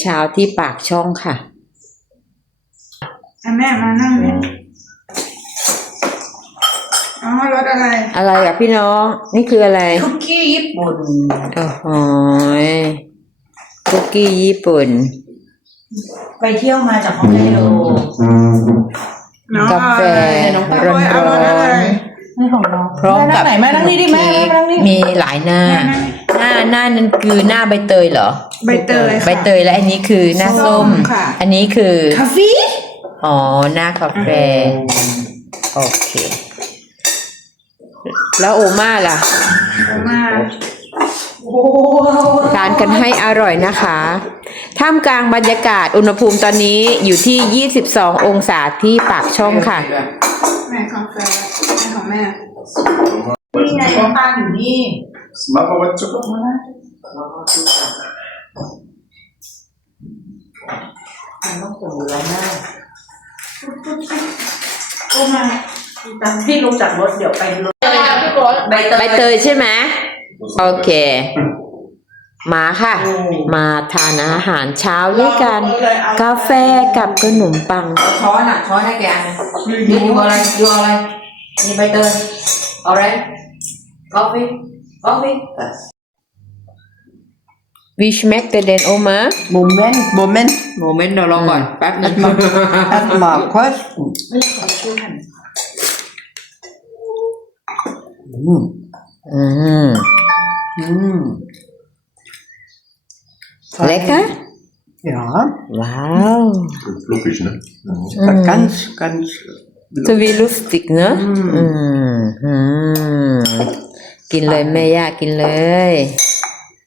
มื้อเช้าที่ปากช่องค่ะ อะแม่มานั่งนี่อ๋อรสอะไร อะไรอะพี่น้อง นี่คืออะไรคุกกี้ญี่ปุ่นโอ้โหยคุกกี้ญี่ปุ่น ไปเที่ยวมาจากฮอกไกโดน้องกาแฟน้องร้ร้ออนนๆเอารสอะไร นี่ของเราพร้อมกับแม่นั่งไหนแม่นั่งนี่ดิแม่เค้กแม่นั่งนี่ มีหลายหน้า หน้าหน้านั้นคือหน้าใบเตยเหรอ ใบเตยค่ะ ใบเตยและอันนี้คือหน้าส้ม ส้มค่ะ อันนี้คือ คาเฟ่ อ๋อ หน้ากาแฟ โอเค แล้วโอม่าล่ะ มาทานกันให้อร่อยนะคะ ท่ามกลางบรรยากาศอุณหภูมิตอนนี้อยู่ที่ 22 องศาที่ปากช่องค่ะ แม่กาแฟแม่ของแม่ นี่ไงน้ำตาลอยู่นี่ Mama, what's up? มั นต้องส่งอยู่แล้วแม่ก็มาตามที่ลงจากรถเดี๋ยวไปรถใบเตยใบเตยใช่ไหมโอเค มาค่ะ มาทานอาหารเช้าด้วยกัน กาแฟกับขนมปัง ช้อนอะ ช้อนให้แกอันนึงยูอะไรยูอะไรนี่ใบเตยเอาอะไรกาแฟกาแฟ วิชแม็กเตเดนโอมา Moment, Moment. โมเมนต์เรารอก่อนแป๊บนึง Erstmal kosten. ไม่ขอช่วยหัน Mm. อืม Mm. เล็กคะ Ja, ว้าว Fluffig, ne? ganz, ganz. สวีลูสติกเนอะอืม อืม กินเลยแม่ย่ากินเลย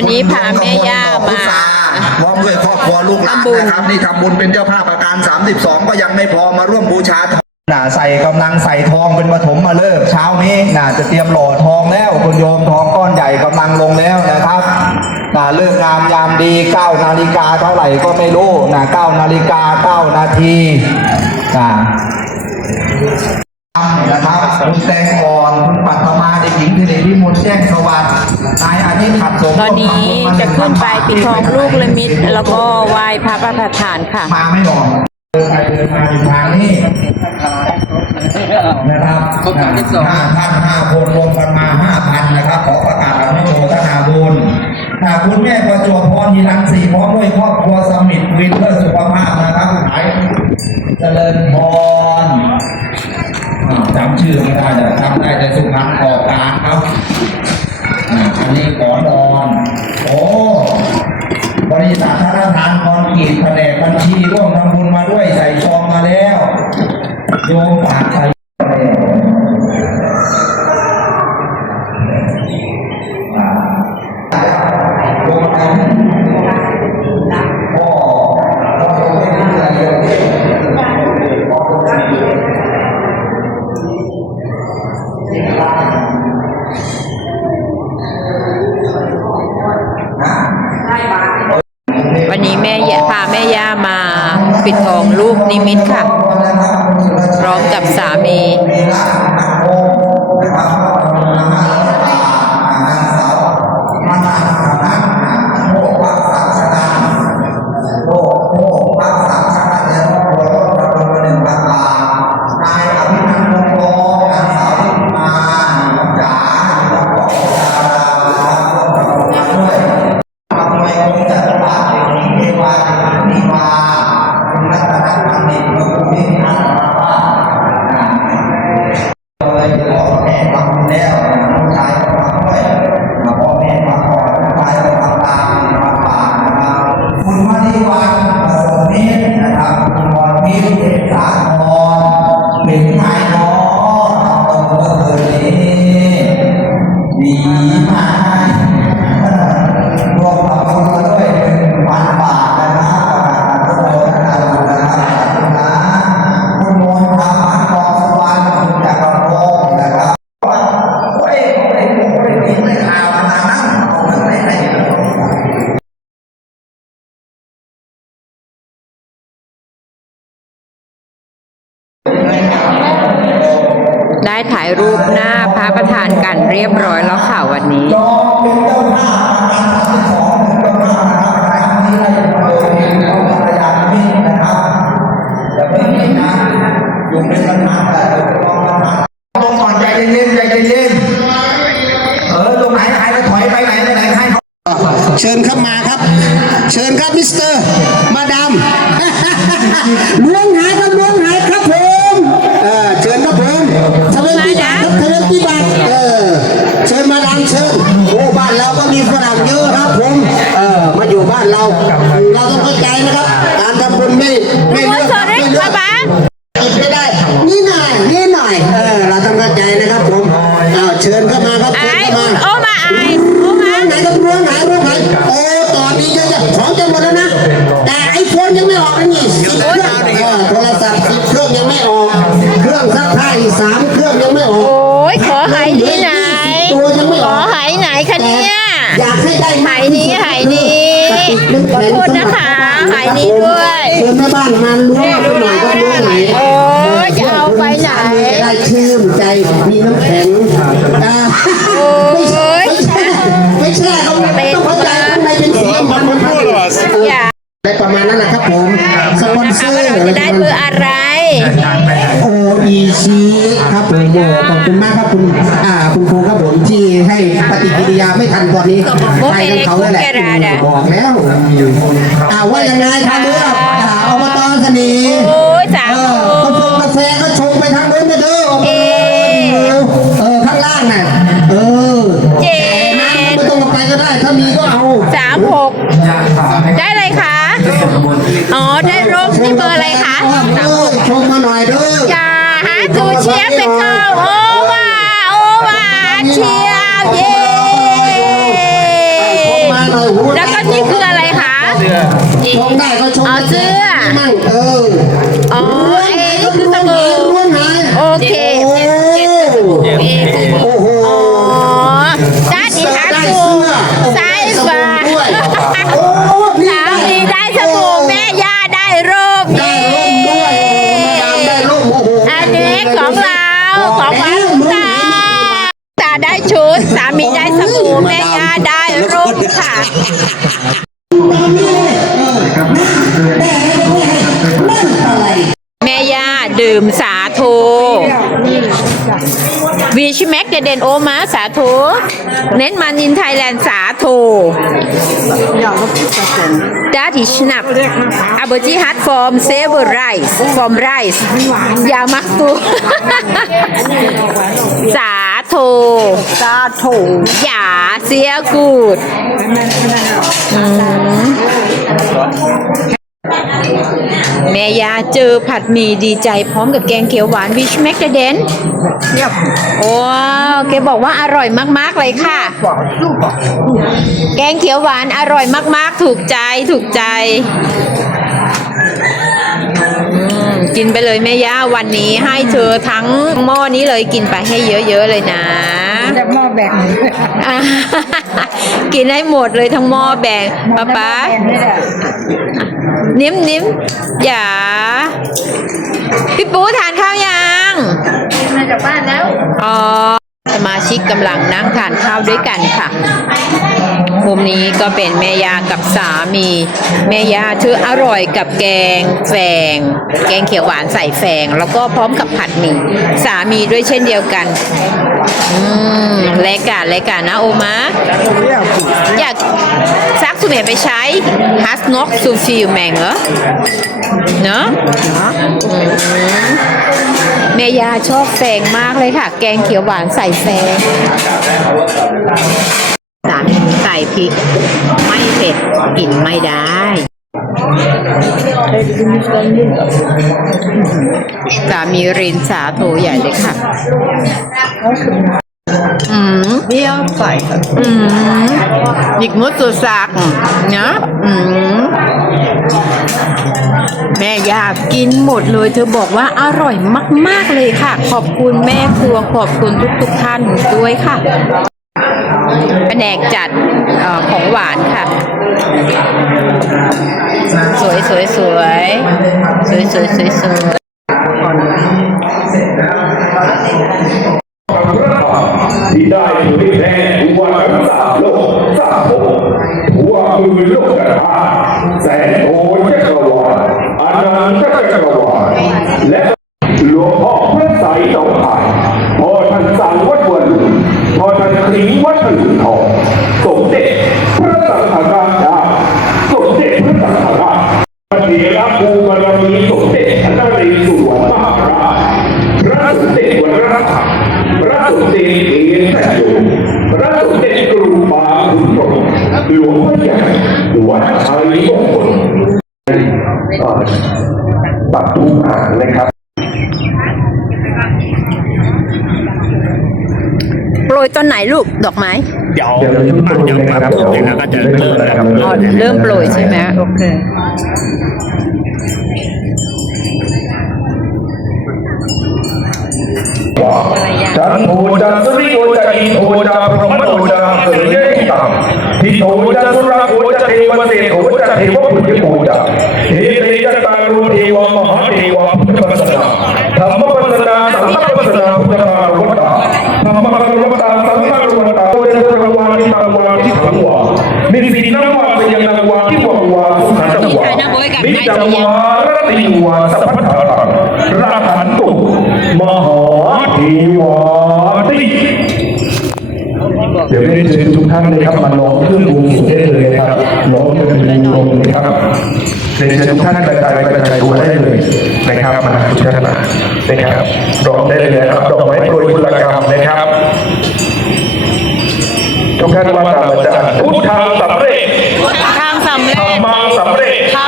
วันนี้พาแม่ย่ามาพร้อมด้วยครอบครัวลูกหลานทำบุญนะครับนี่ทำบุญเป็นเจ้าภาพอาการ 32 ก็ยังไม่พอมาร่วมบูชาทองน่ะใส่กำลังใส่ทองเป็นปฐมมาเลิกษ์เช้านี้น่ะจะเตรียมหล่อทองแล้วคุณโยมทองก้อนใหญ่กำลังลงแล้วนะครับน่ะเลิกงามยามดี9นาฬิกาเท่าไหร่ก็ไม่รู้น่ะ9นาฬิกา9นาทีน่ะ นะครับคุณแตงอ่อนคุณปัตมาเด็กหญิงธิริพิมลแจ้งสวัสดิ์นายอาทิตย์ขัดสมตอนนี้จะขึ้นไปปิดทองลูกละมิดแล้วก็ไหว้พระประธานค่ะ มาไม่บอกเดินไปเดินมาอยู่ทางนี้นะครับห้าท่านห้าคนรวมกันมาห้าพันนะครับขอประกาศอ คุณแม่ประจวบพรฮิรันสีพร้อมด้วยครอบครัวสมิทวินเพื่อสุขภาพนะครับขายเจริญพรอ้าวจำชื่อไม่ได้แต่จำได้แต่สุพรรณออกกาครับอ่าอันนี้ขอนอนโอ้บริษัทธนาคารคอนกรีตแผนกบัญชีร่วมทำบุญมาด้วยใส่ซองมาแล้วโยมฝากใส่ เได้ถ่ายรูปหน้าพระประธานกันเรียบร้อยแล้วค่ะวันนี้จองเป็นเจ้าภาพนะครับที่สองเจ้าภาพนะครับครั้งนี้เราจะมาเข็งขอบคุณนะคะหายนี้ด้วยเชิญแม่บ้านมาล้วงไปหน่อยก็ล้วงไหนโอ้ยจะเอาไปไหนได้ชื่นใจมีน้ำแข็งอ่าโอ้ยไม่ใช่ไม่ใช่เขาต้องเข้าใจข้างในเป็นสีมันมันอย่าอะไรประมาณนั้นแหละครับผมสปอนนะเซคะอร์ว่าเราจะได้เบอร์อะไร โออีซีครับผมโอ้ขอบคุณมากครับคุณอ่าคุณครูครับผมที่ให้ปฏิกิริยาไม่ทันตอนนี้ไปกับเขาแล้วแหละบอกแล้วอ่าว่ายังไงทางเลือกอ่าอบตสนีโอ้ยสาเอธุอกาแฟกาแฟก็ชงไปทางนู้นไปเด้ออบตเอ๊ะเออข้างล่างน่ะเออเจ็น้ำดไม่ต้องเอาไปก็ได้ถ้ามีก็เอาสามหกได้อะไรคะอ๋อได้ร่มนี่เบอร์อะไรคะสามเอหอกชงมาหน่อยเด้ออย่า หาจูเชียบเป็นเข้าโอว่าโอว่าเชียวเย้มาหน่อยหูแล้วก็นี่คืออะไรคะนี่ชงได้ก็ชงอ๋อเสื้อมั่งเออ มีได้สบู่แม่ย่าได้ร่มค่ะแม่ย่าดื่มสาโทวีชิแม็กเดเดนโอมาสาโทเน้นมานินไทยแลนด์สาโท Dat is snap. Aber die hat vom selber Reis, vom Reis. Ja, mach du. สา โท สาธุ Ja, sehr gut. อืมแม่ยาเจอผัดหมี่ดีใจพร้อมกับแกงเขียวหวานวิชแมกเดนเทียบว้าวแกบอกว่าอร่อยมากๆเลยค่ะแกงเขียวหวานอร่อยมากๆ ถูกใจถูกใจอืม กินไปเลยแม่ย่าวันนี้ให้เธอทั้งหม้อนี้เลยกินไปให้เยอะๆเลยนะจะหม้อแบ่งอะกินให้หมดเลยทั้งหม้อแบ่งป๊าป๊าแบ่งไม่ได้นิ้มนิ้มอย่าพี่ปูทานข้าวยังมาจากบ้านแล้วอ๋อสมาชิกกำลังนั่งทานข้าวด้วยกันค่ะ มุมนี้ก็เป็นแม่ยากับสามี แม่ยาเธออร่อยกับแกงแฟงแกงเขียวหวานใส่แฟงแล้วก็พร้อมกับผัดหมี่สามีด้วยเช่นเดียวกัน อืมแลกาแลกานะโอมาอยากซักสุเมไปใช้ฮัสนอกซูฟิลแมงเหรอเนาะอืมแม่ยาชอบแฟงมากเลยค่ะ แกงเขียวหวานใส่แฟง สามีใส่พริก ไม่เผ็ดกินไม่ได้สามีรินสาโทใหญ่เลยค่ะ อืมเบี้ยวใส่อืมหยิกมดตัวสากนะอืมแม่อยากกินหมดเลย เธอบอกว่าอร่อยมาก ๆ เลยค่ะ ขอบคุณแม่ครัวขอบคุณทุก ๆ ท่านด้วยค่ะ แผนกจัดเอ่อของหวานค่ะ สวยสวยสวย สวยสวยสวยสวย โปรยต้นไหนลูกดอกไม้ เดี๋ยวเดี๋ยวมาเดี๋ยวครับเดี๋ยวก็จะเริ่มนะครับอ๋อเริ่มโปรยใช่ไหมโอเคจันโทจันสุริโกจันอินโทจันพรหมโทจันเสยยติตังทิโทจันสุราโกจันเทวเสโกจันเทวปุญญโกจันเทเตจันตารุเทวมหาเทวพุทธปัสสนาธรรมปัสสนาสังฆปัสสนาพุทธภารวตาธรรมภารวตาสังฆภารวตาโอจันตระวานิตังวาทิขังวามิสินังวาสยังนังวาทิวังวาสุขันตวามิ จวารติวาสัพพะทารังราขันตุมหาเทวาติเดี๋ยวเรียนเชิญทุกท่านนะครับมาลองเครื่องวงสูงได้เลยนะครับลองเป็นวงนะครับเรียนเชิญทุกท่านกระจายกระจายตัวได้เลยนะครับมาทุกท่านนะครับลองได้เลยนะครับดอกไม้โปรยกุลกรรมนะครับทุกท่านว่าตามอาจารย์พุทธังสำเร็จทางสำธรเร็รจมังสำเร็จทำมังสำเร็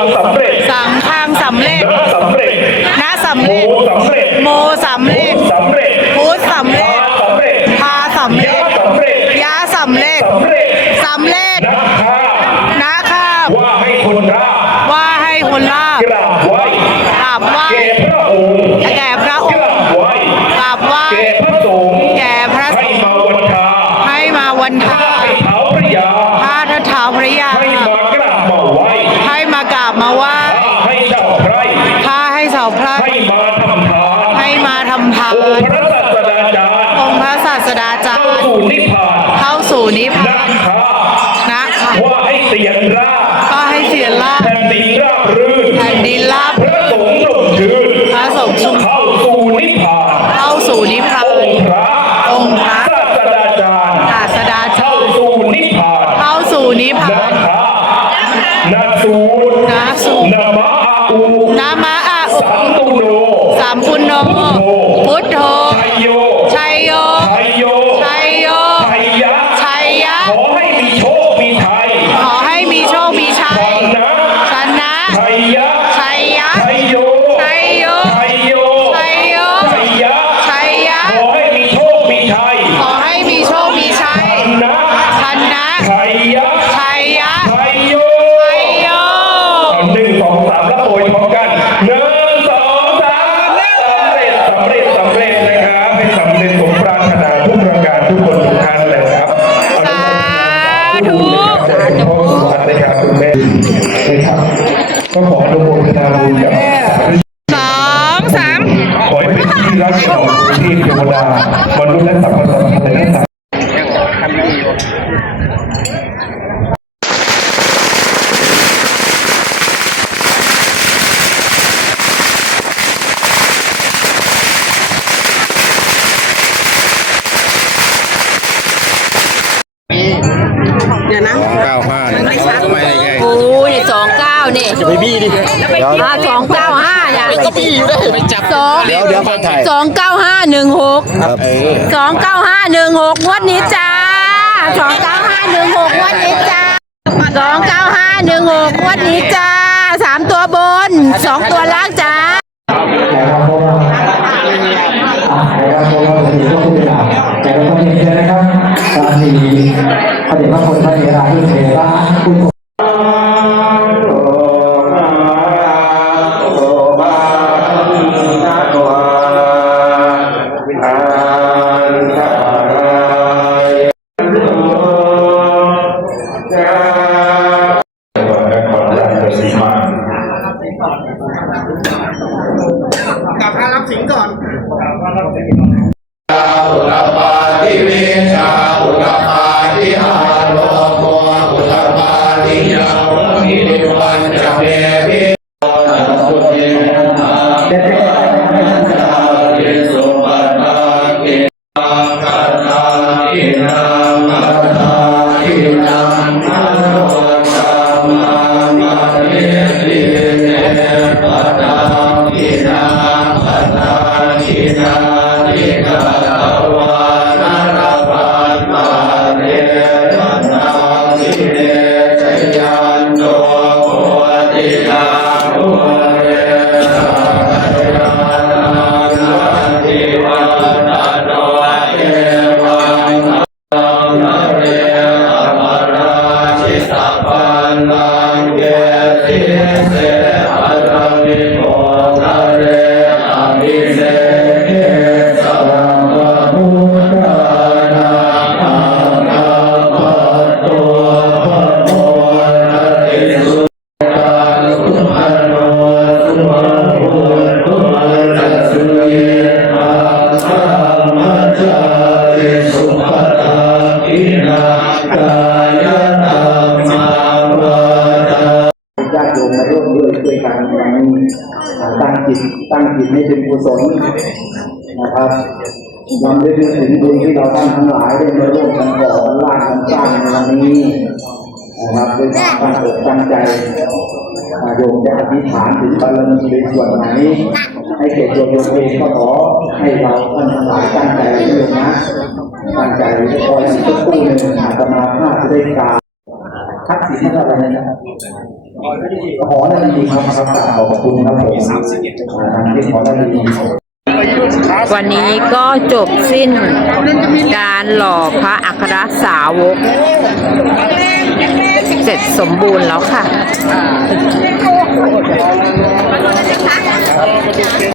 สัจงฆังสำเร็จสังทางสำเร็จนะสำเร็จนะสำโมเร็จ สำเร็จโมสำเร็จสำเร็จพุทธสำเร็จ สำเร็จพาสำเร็ยะจสำเร็จยาสำเร็จ สำเร็จสำเร็จนะคานะข้าบว่าให้คนราบว่าให้คนลาบกราบไหว้กราบไหว้แก่พระองค์แก่พระอกงค์ราบไหว้กราบไหว้แก่พระสงฆ์แก่พระสให้งฆ์มาวันทาให้มาวันทาให้เท้าพระยา นิพพานเข้าสู่นิพพานะนคานะคะว่าให้เตียนราบก็ให้เสียลาบแผ่นดินราบรื่นแผ่นดินลาบพระ ไปบี้ดิสองเก้าห้าอย่าก็บี้อยู่ได้ไปจับสองเดี๋ยวเดี๋ยวมาถ่ายสองเก้าห้าหนึ่งหกสองเก้าห้าหนึ่งหกงวดนี้จ้าสองเก้าห้าหนึ่งหกงวดนี้จ้าสองเก้าห้าหนึ่งหกงวดนี้จ้าสามตัวบนสองตัวล่าง Tính. มจะอธิษฐานถึงบารมีในส่วนไหนให้เกิดตัวโยมเองก็ขอให้เราท่านทั้งหลายตั้งใจด้วยนะตั้งใจคอยล้วสักตู้หนึ่งอาตมาภาพจะได้การทักษิณอะไรนะครับขอได้ดีครับครับขอบคุณครับผมที่ขอได้ดีวันนี้ก็จบสิ้นการหล่อพระอัครสาวก ร็จสมบูรณ์แล้วค่ะ